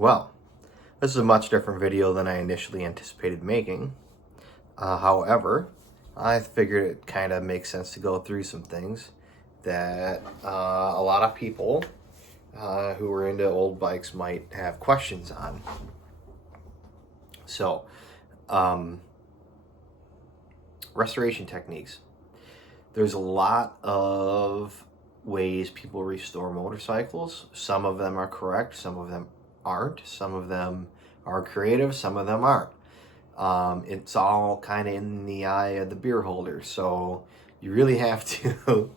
Well, this is a much different video than I initially anticipated making. However, I figured it kind of makes sense to go through some things that a lot of people who are into old bikes might have questions on. So, restoration techniques. There's a lot of ways people restore motorcycles. Some of them are correct, some of them aren't. Some of them are creative, some of them aren't. It's all kind of in the eye of the beer holder. So you really have to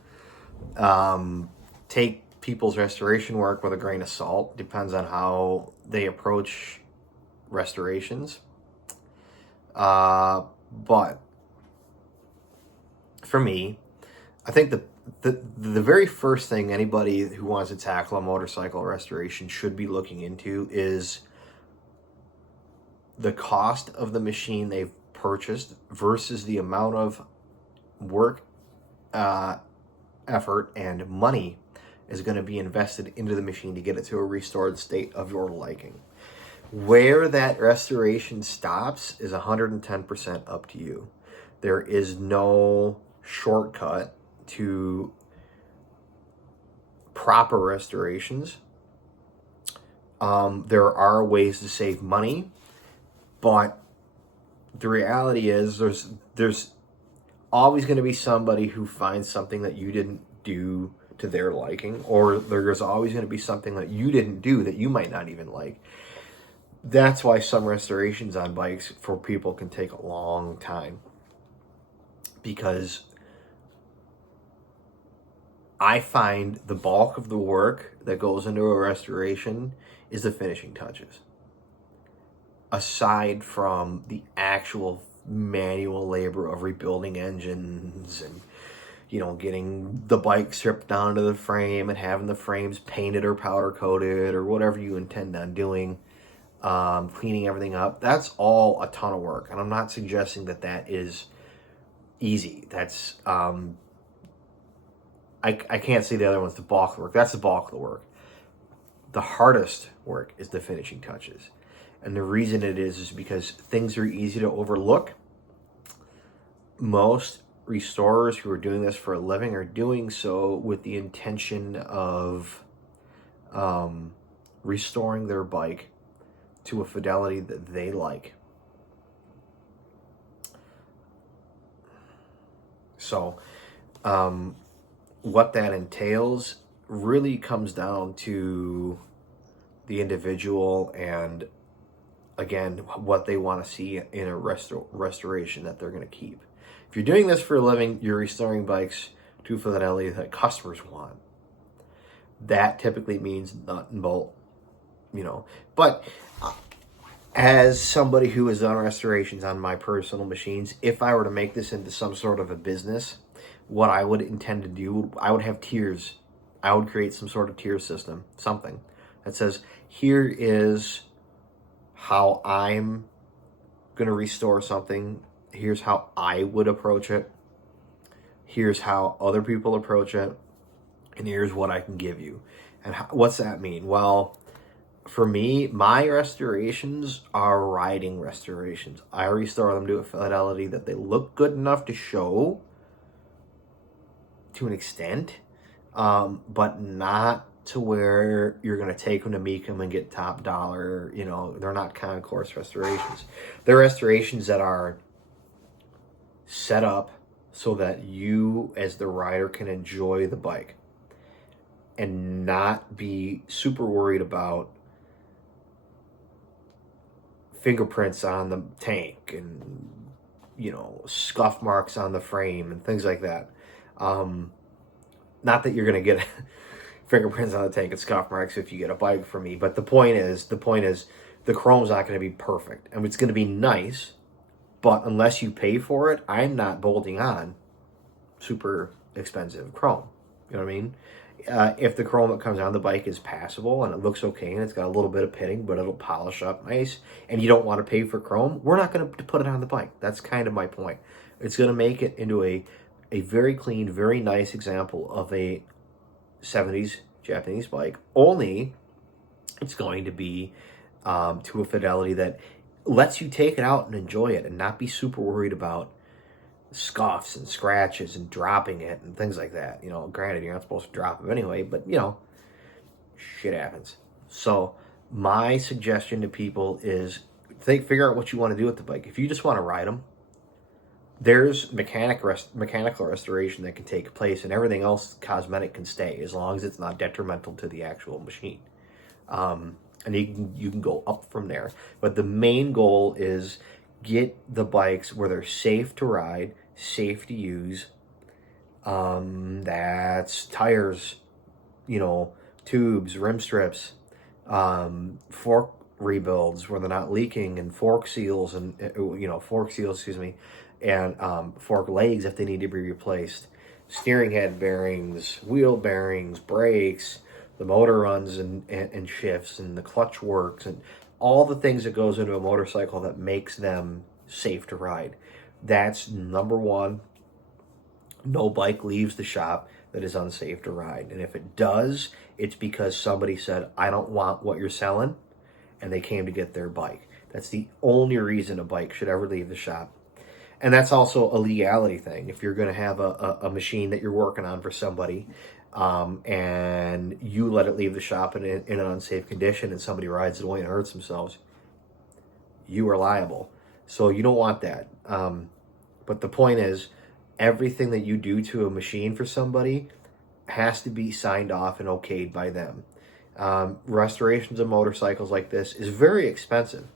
take people's restoration work with a grain of salt. Depends on how they approach restorations. But for me, I think the very first thing anybody who wants to tackle a motorcycle restoration should be looking into is the cost of the machine they've purchased versus the amount of work, effort, and money is going to be invested into the machine to get it to a restored state of your liking. Where that restoration stops is 110% up to you. There is no shortcut to proper restorations. There are ways to save money, but the reality is there's always going to be somebody who finds something that you didn't do to their liking, or there's always going to be something that you didn't do that you might not even like. That's why some restorations on bikes for people can take a long time, because I find the bulk of the work that goes into a restoration is the finishing touches. Aside from the actual manual labor of rebuilding engines and, getting the bike stripped down to the frame and having the frames painted or powder coated or whatever you intend on doing, cleaning everything up, that's all a ton of work. And I'm not suggesting that that is easy. That's, I can't say the other one's the bulk of the work. That's the bulk of the work. The hardest work is the finishing touches. And the reason it is because things are easy to overlook. Most restorers who are doing this for a living are doing so with the intention of restoring their bike to a fidelity that they like. So, what that entails really comes down to the individual and, again, what they want to see in a restoration that they're going to keep. If you're doing this for a living, you're restoring bikes to fidelity that customers want. That typically means nut and bolt, But as somebody who has done restorations on my personal machines, if I were to make this into some sort of a business, what I would intend to do, I would have tiers. I would create some sort of tier system, something that says, here is how I'm going to restore something. Here's how I would approach it. Here's how other people approach it. And here's what I can give you. And what's that mean? Well, for me, my restorations are riding restorations. I restore them to a fidelity that they look good enough to show to an extent, but not to where you're going to take them to Mecum and get top dollar. They're not concourse restorations. They're restorations that are set up so that you as the rider can enjoy the bike and not be super worried about fingerprints on the tank and, scuff marks on the frame and things like that. Not that you're going to get fingerprints on the tank and scuff marks if you get a bike from me, but the point is the chrome's not going to be perfect. And it's going to be nice, but unless you pay for it, I'm not bolting on super expensive chrome. You know what I mean? If the chrome that comes on the bike is passable and it looks okay and it's got a little bit of pitting, but it'll polish up nice, and you don't want to pay for chrome, we're not going to put it on the bike. That's kind of my point. It's going to make it into a very clean, very nice example of a 70s Japanese bike, only it's going to be to a fidelity that lets you take it out and enjoy it and not be super worried about scuffs and scratches and dropping it and things like that. You know, granted, you're not supposed to drop them anyway, but you know, shit happens. So my suggestion to people is figure out what you want to do with the bike. If you just want to ride them, there's mechanical restoration that can take place, and everything else cosmetic can stay as long as it's not detrimental to the actual machine. And you can go up from there. But the main goal is get the bikes where they're safe to ride, safe to use. That's tires, you know, tubes, rim strips, fork rebuilds where they're not leaking, and fork seals and and fork legs if they need to be replaced, steering head bearings, wheel bearings, brakes, the motor runs and shifts, and the clutch works, and all the things that goes into a motorcycle that makes them safe to ride. That's number one. No bike leaves the shop that is unsafe to ride. And if it does, it's because somebody said, I don't want what you're selling, and they came to get their bike. That's the only reason a bike should ever leave the shop. And that's also a legality thing. If you're going to have a machine that you're working on for somebody, and you let it leave the shop in an unsafe condition, and somebody rides it away and hurts themselves, you are liable. So you don't want that. But the point is, everything that you do to a machine for somebody has to be signed off and okayed by them. Restorations of motorcycles like this is very expensive.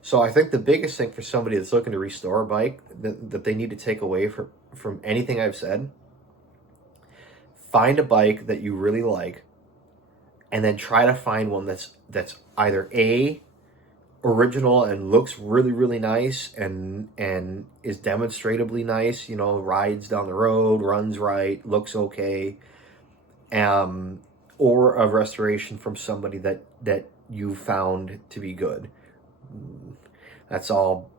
So I think the biggest thing for somebody that's looking to restore a bike that they need to take away from anything I've said, find a bike that you really like, and then try to find one that's either A, original and looks really, really nice and is demonstratively nice, you know, rides down the road, runs right, looks okay, or a restoration from somebody that you found to be good. That's all,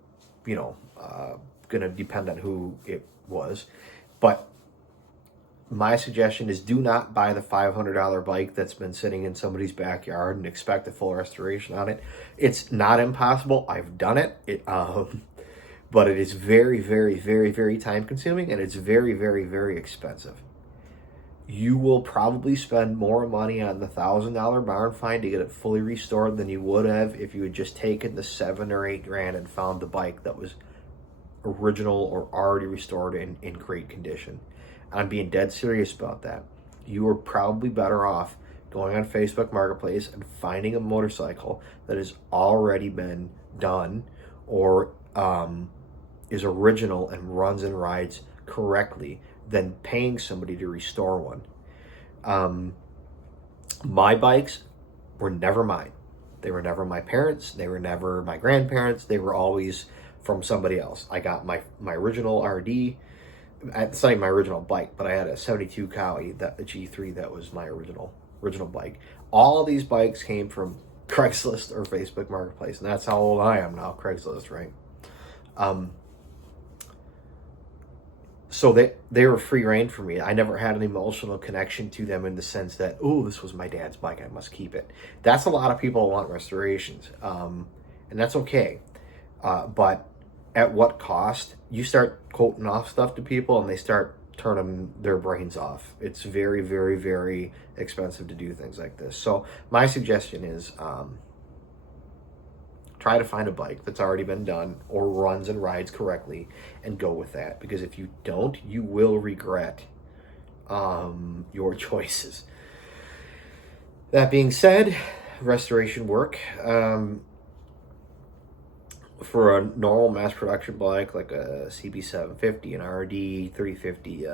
you know, going to depend on who it was. But my suggestion is do not buy the $500 bike that's been sitting in somebody's backyard and expect a full restoration on it. It's not impossible. I've done it. But it is very, very, very, very time consuming, and it's very, very, very expensive. You will probably spend more money on the $1,000 barn find to get it fully restored than you would have if you had just taken the $7 or $8 grand and found the bike that was original or already restored in great condition. I'm being dead serious about that. You are probably better off going on Facebook Marketplace and finding a motorcycle that has already been done or is original and runs and rides correctly than paying somebody to restore one. My bikes were never mine. They were never my parents. They were never my grandparents. They were always from somebody else. I got my original RD. It's not even my original bike, but I had a 72 Cowie, a G3 that was my original bike. All of these bikes came from Craigslist or Facebook Marketplace, and that's how old I am now, Craigslist, right? So they were free reign for me. I never had an emotional connection to them in the sense that, oh, this was my dad's bike, I must keep it. That's a lot of people who want restorations, and that's okay. But at what cost? You start quoting off stuff to people and they start turning their brains off. It's very, very, very expensive to do things like this. So my suggestion is try to find a bike that's already been done or runs and rides correctly and go with that. Because if you don't, you will regret your choices. That being said, restoration work. For a normal mass production bike like a CB750, an RD 350,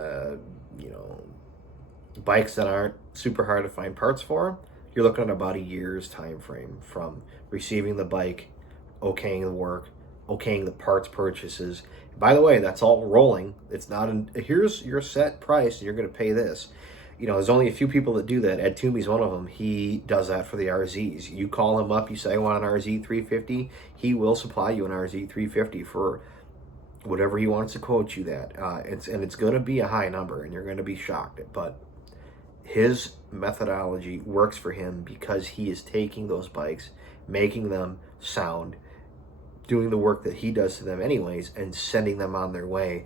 bikes that aren't super hard to find parts for, you're looking at about a year's time frame from receiving the bike, okaying the work, okaying the parts purchases. By the way, that's all rolling. It's not here's your set price and you're going to pay this. You know, there's only a few people that do that. Ed Toomey's one of them. He does that for the RZs. You call him up, you say, I want an RZ 350. He will supply you an RZ 350 for whatever he wants to quote you that. It's going to be a high number, and you're going to be shocked. But his methodology works for him because he is taking those bikes making them sound, doing the work that he does to them anyways, and sending them on their way.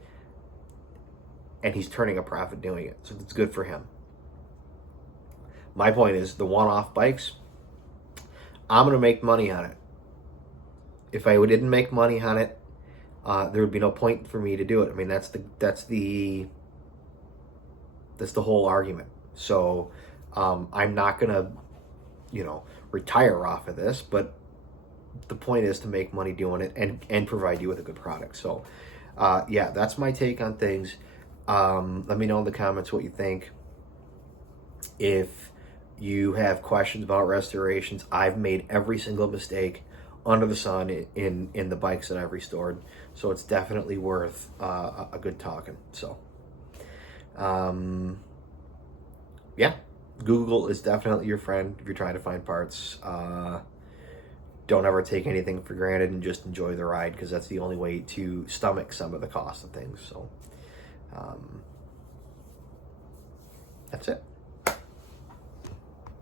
And he's turning a profit doing it. So it's good for him. My point is, the one-off bikes, I'm going to make money on it. If I didn't make money on it, there would be no point for me to do it. I mean, that's the whole argument. So I'm not going to, retire off of this, but the point is to make money doing it and provide you with a good product. So yeah, that's my take on things. Let me know in the comments what you think. If you have questions about restorations, I've made every single mistake under the sun in the bikes that I've restored, so it's definitely worth a good talking. So yeah, Google is definitely your friend if you're trying to find parts. Don't ever take anything for granted and just enjoy the ride, because that's the only way to stomach some of the cost of things. So that's it.